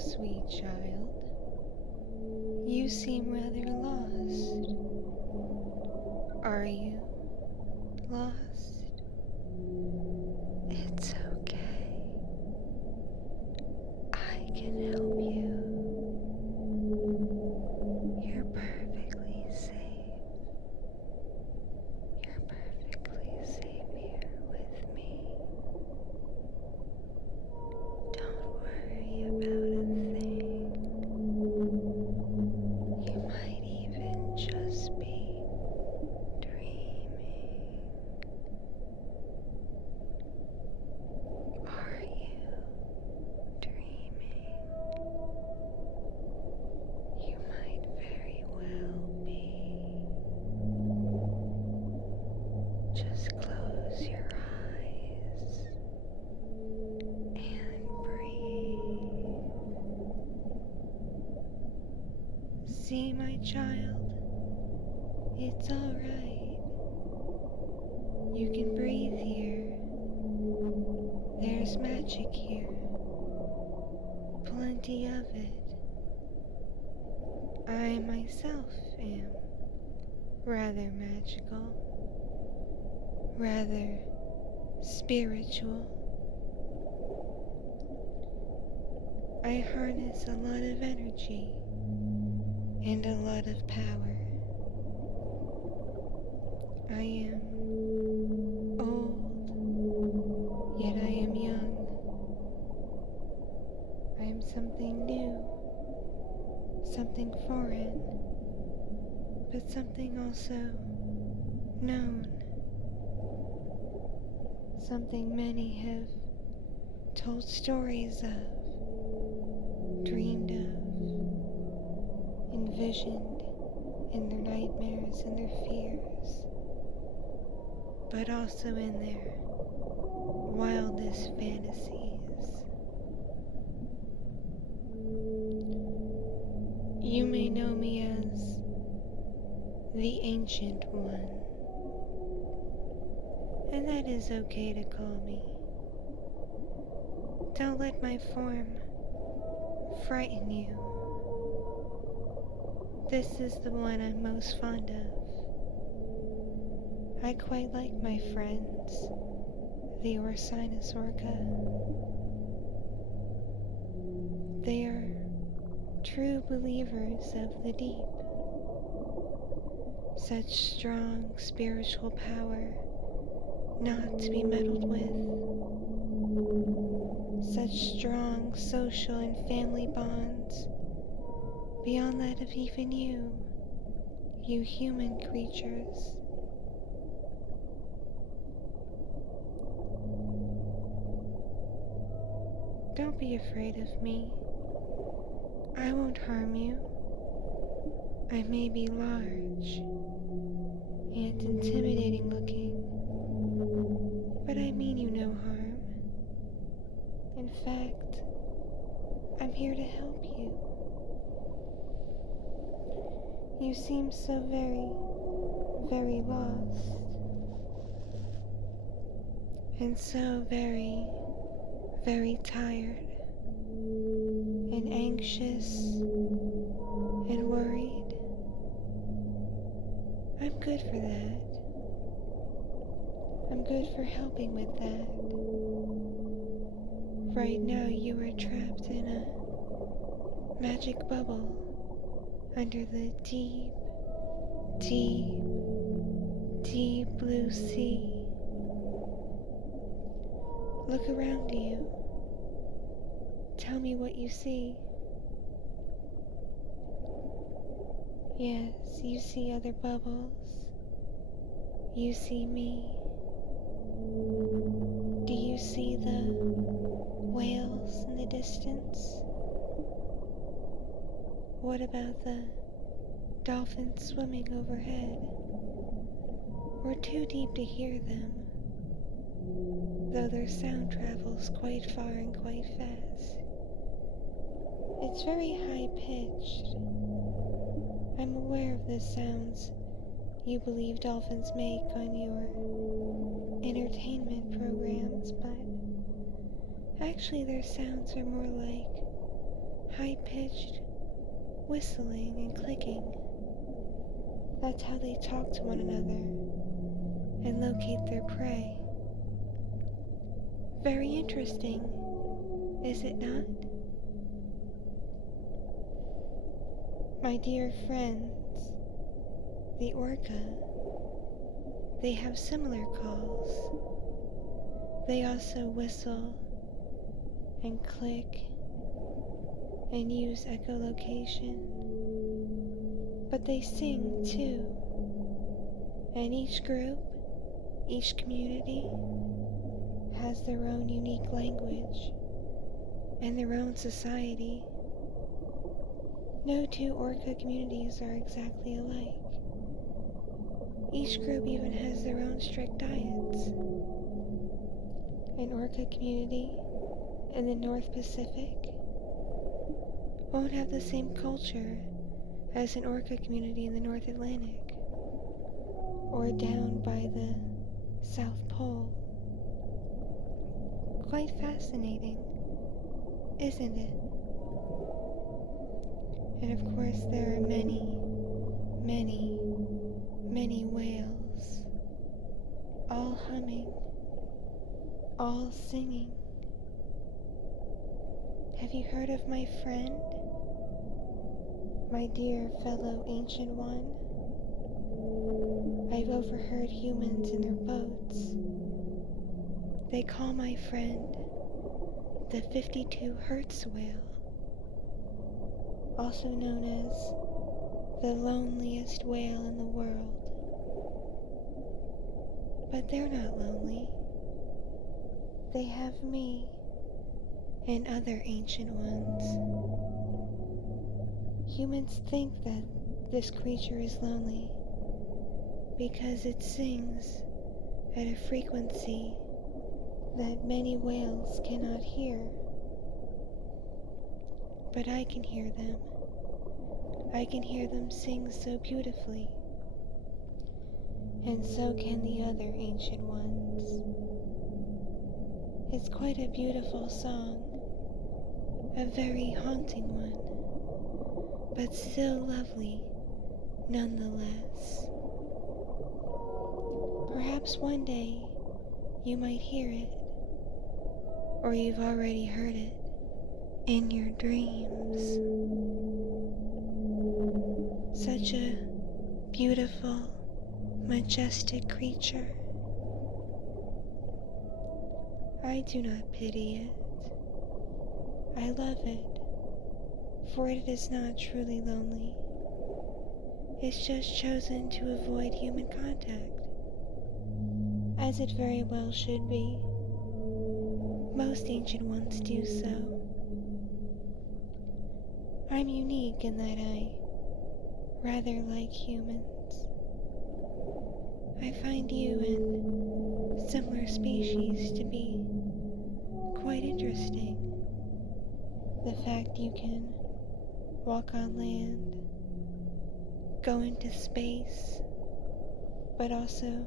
sweet child. You seem rather lost. Are you lost? It's okay. I can help you. You're perfectly safe. You're perfectly safe here with me. Don't worry about a thing. You might even just be dreaming. Are you dreaming? You might very well be. Just close your eyes and breathe. See, my child, it's all right. You can breathe here. There's magic here. Plenty of it. I myself am rather magical, rather spiritual. I harness a lot of energy and a lot of power. I am old, yet I am young. I am something new, something foreign, but something also known. Something many have told stories of, dreamed of, envisioned in their nightmares and their fears, but also in their wildest fantasies. You may know me as the Ancient One, and that is okay to call me. Don't let my form frighten you. This is the one I'm most fond of. I quite like my friends, the Ursinus Orca. They are true believers of the deep. Such strong spiritual power not to be meddled with. Such strong social and family bonds beyond that of even you human creatures. Don't be afraid of me. I won't harm you. I may be large and intimidating looking, but I mean you no harm. In fact, I'm here to help you. You seem so very, very lost, and so very, very tired, and anxious, and worried. I'm good for that. I'm good for helping with that. Right now you are trapped in a magic bubble under the deep, deep, deep blue sea. Look around you. Tell me what you see. Yes, you see other bubbles. You see me. Do you see the whales in the distance? What about the dolphins swimming overhead? We're too deep to hear them, though their sound travels quite far and quite fast. It's very high-pitched. I'm aware of the sounds you believe dolphins make on your entertainment programs, but actually their sounds are more like high-pitched whistling and clicking. That's how they talk to one another and locate their prey. Very interesting, is it not? My dear friends, the orca, they have similar calls. They also whistle and click and use echolocation, but they sing too. And each group, each community has their own unique language and their own society. No two orca communities are exactly alike. Each group even has their own strict diets. An orca community in the North Pacific won't have the same culture as an orca community in the North Atlantic or down by the South Pole. Quite fascinating, isn't it? And of course there are many, many, many whales, all humming, all singing. Have you heard of my friend, my dear fellow Ancient One? I've overheard humans in their boats. They call my friend the 52 Hertz whale, also known as the loneliest whale in the world. But they're not lonely. They have me and other Ancient Ones. Humans think that this creature is lonely because it sings at a frequency that many whales cannot hear. But I can hear them. I can hear them sing so beautifully. And so can the other Ancient Ones. It's quite a beautiful song, a very haunting one, but still lovely nonetheless. Perhaps one day you might hear it, or you've already heard it in your dreams. Such a beautiful, majestic creature. I do not pity it. I love it, for it is not truly lonely. It's just chosen to avoid human contact, as it very well should be. Most Ancient Ones do so. I'm unique in that I rather like humans. I find you and similar species to be quite interesting. The fact you can walk on land, go into space, but also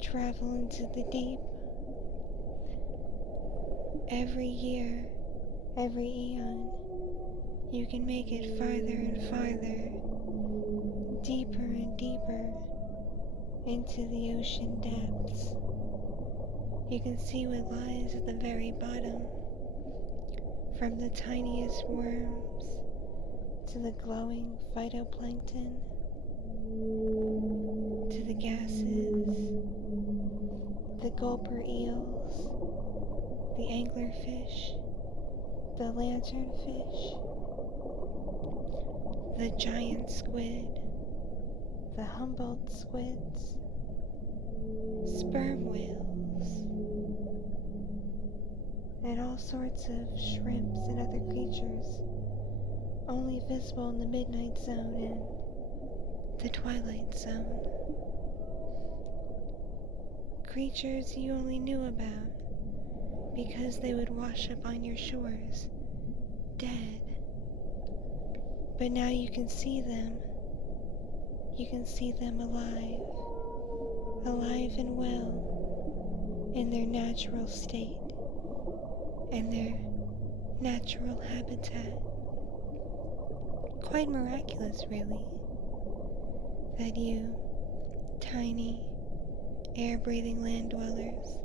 travel into the deep. Every year, every eon, you can make it farther and farther, deeper and deeper into the ocean depths. You can see what lies at the very bottom, from the tiniest worms to the glowing phytoplankton, to the gases, the gulper eels, the anglerfish, the lanternfish, the giant squid, the Humboldt squids, sperm whales, and all sorts of shrimps and other creatures only visible in the midnight zone and the twilight zone. Creatures you only knew about because they would wash up on your shores, dead. But now you can see them. You can see them alive, alive and well, in their natural state, and their natural habitat. quite miraculous, really, that you, tiny, air-breathing land dwellers,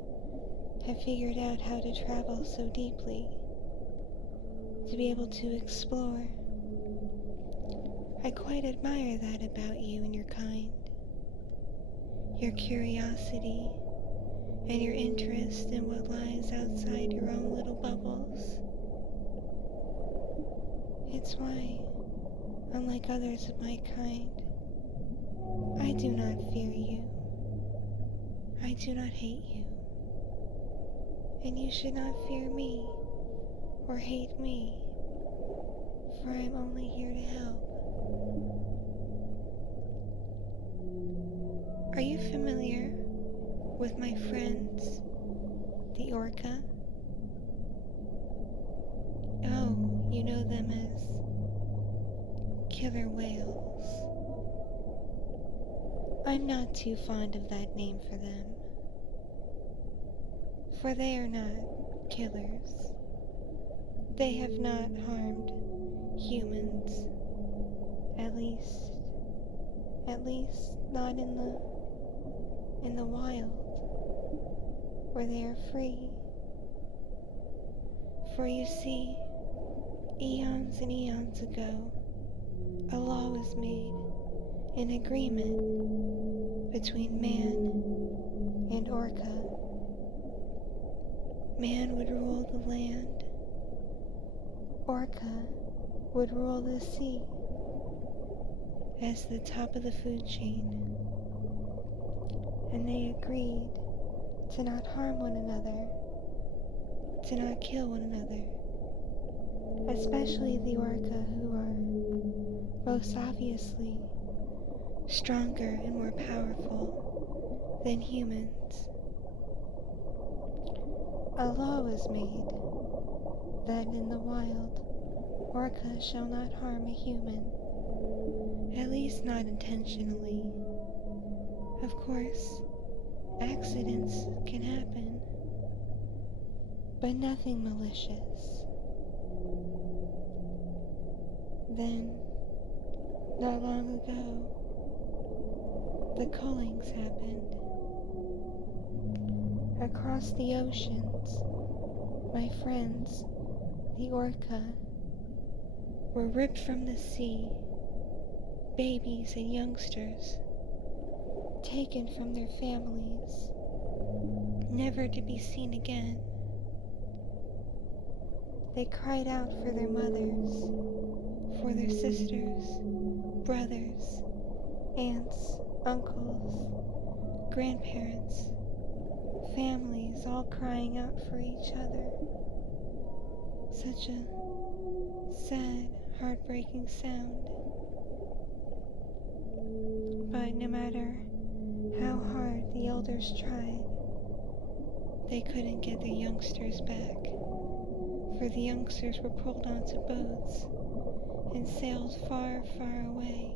have figured out how to travel so deeply, to be able to explore. I quite admire that about you and your kind. Your curiosity and your interest in what lies outside your own little bubbles. It's why, unlike others of my kind, I do not fear you. I do not hate you. And you should not fear me or hate me, for I am only here to help. Are you familiar with my friends, the orca? Oh, you know them as killer whales. I'm not too fond of that name for them, for they are not killers. They have not harmed humans, at least not in the wild, where they are free. For you see, eons and eons ago, a law was made, an agreement between man and orca. Man would rule the land, orca would rule the sea as the top of the food chain. And they agreed to not harm one another, to not kill one another, especially the orca, who are most obviously stronger and more powerful than humans. A law was made that in the wild, orca shall not harm a human, at least not intentionally. Of course, accidents can happen, but nothing malicious. Then, not long ago, the cullings happened. Across the oceans, my friends, the orca, were ripped from the sea, babies and youngsters, taken from their families, never to be seen again. They cried out for their mothers, for their sisters, brothers, aunts, uncles, grandparents, families all crying out for each other. Such a sad, heartbreaking sound. But no matter how hard the elders tried, they couldn't get their youngsters back, for the youngsters were pulled onto boats and sailed far, far away.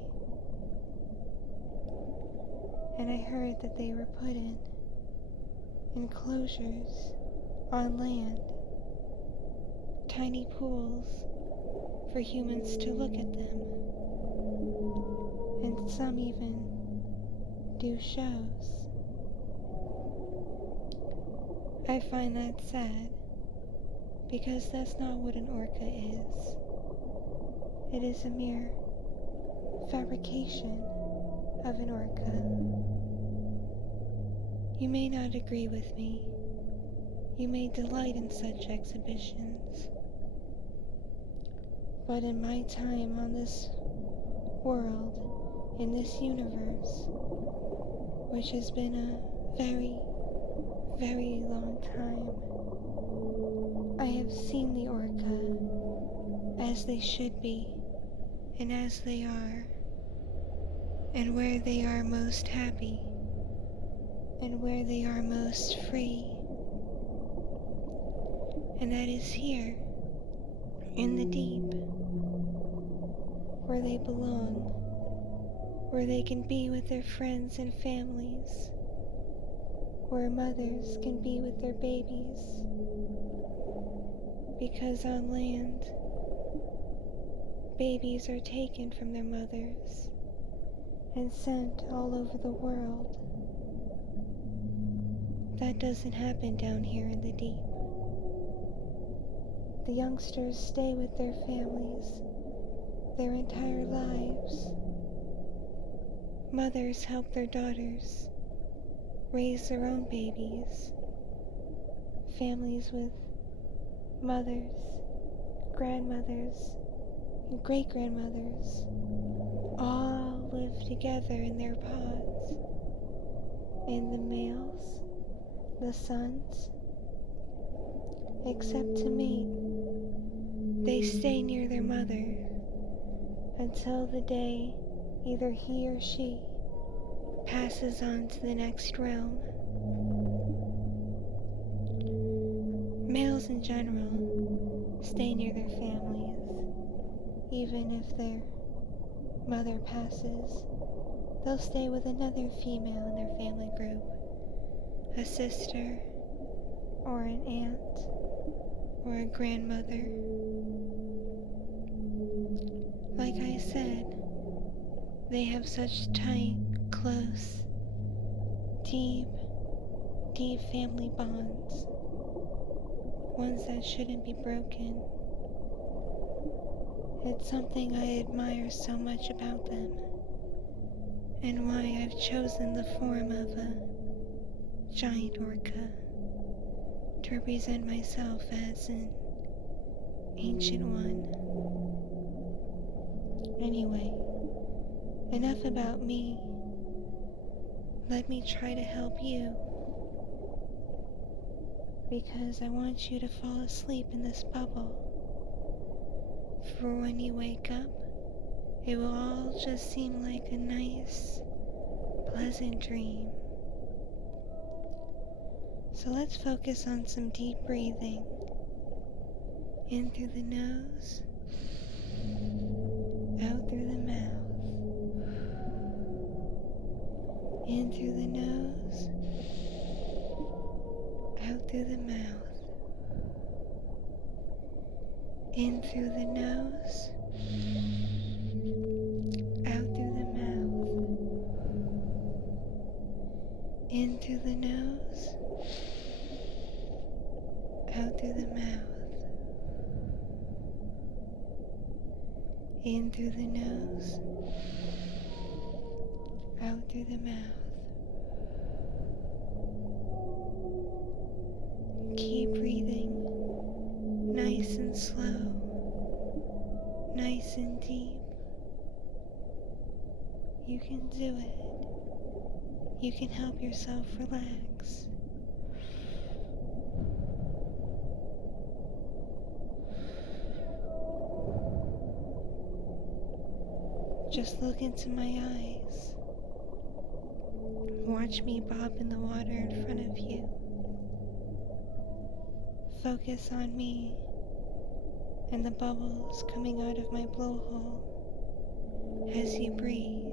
And I heard that they were put in enclosures on land, tiny pools for humans to look at them, and some even do shows. I find that sad, because that's not what an orca is. It is a mere fabrication of an orca. You may not agree with me. You may delight in such exhibitions. But in my time on this world, in this universe, which has been a very, very long time, I have seen the orca as they should be, and as they are, and where they are most happy, and where they are most free. And that is here, in the deep, where they belong, where they can be with their friends and families, where mothers can be with their babies. Because on land, babies are taken from their mothers and sent all over the world. That doesn't happen down here in the deep. The youngsters stay with their families their entire lives. Mothers help their daughters raise their own babies. Families with mothers, grandmothers, and great-grandmothers all live together in their pods. And the males, the sons, except to mate, they stay near their mother until the day either he or she passes on to the next realm. Males in general stay near their families, even if their mother passes. They'll stay with another female in their family group, a sister, or an aunt, or a grandmother. Like I said, they have such tight, close, deep family bonds, ones that shouldn't be broken. It's something I admire so much about them, and why I've chosen the form of a giant orca to represent myself as an ancient one. Anyway, enough about me. Let me try to help you, because I want you to fall asleep in this bubble. For when you wake up, it will all just seem like a nice, pleasant dream. So let's focus on some deep breathing. In through the nose, out through the mouth. In through the nose, out through the mouth. In through the nose, out through the mouth. In through the nose, out through the mouth. In through the nose, out through the mouth. Keep breathing nice and slow, nice and deep. You can do it. You can help yourself relax. Just look into my eyes. Watch me bob in the water in front of you. Focus on me and the bubbles coming out of my blowhole as you breathe.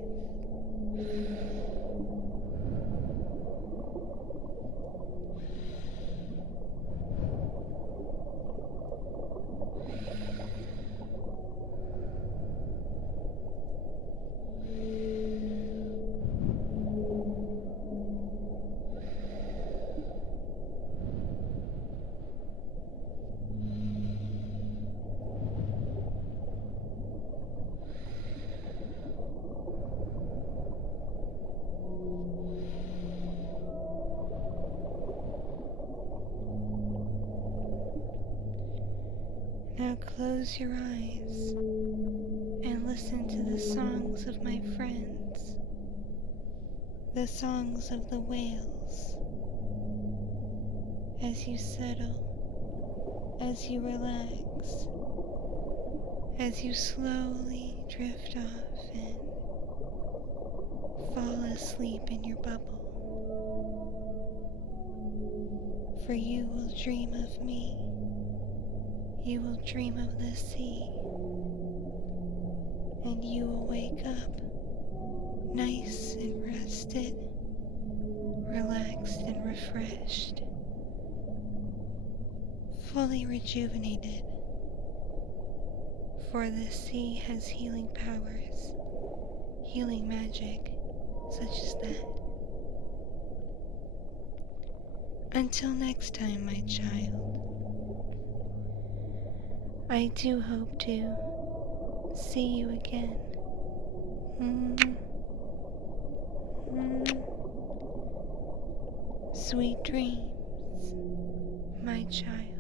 Now close your eyes and listen to the songs of my friends, the songs of the whales. As you settle, as you relax, as you slowly drift off and fall asleep in your bubble. For you will dream of me. You will dream of the sea, and you will wake up nice and rested, relaxed and refreshed, fully rejuvenated, For the sea has healing powers, healing magic, such as that. Until next time, my child, I do hope to see you again. Sweet dreams, my child.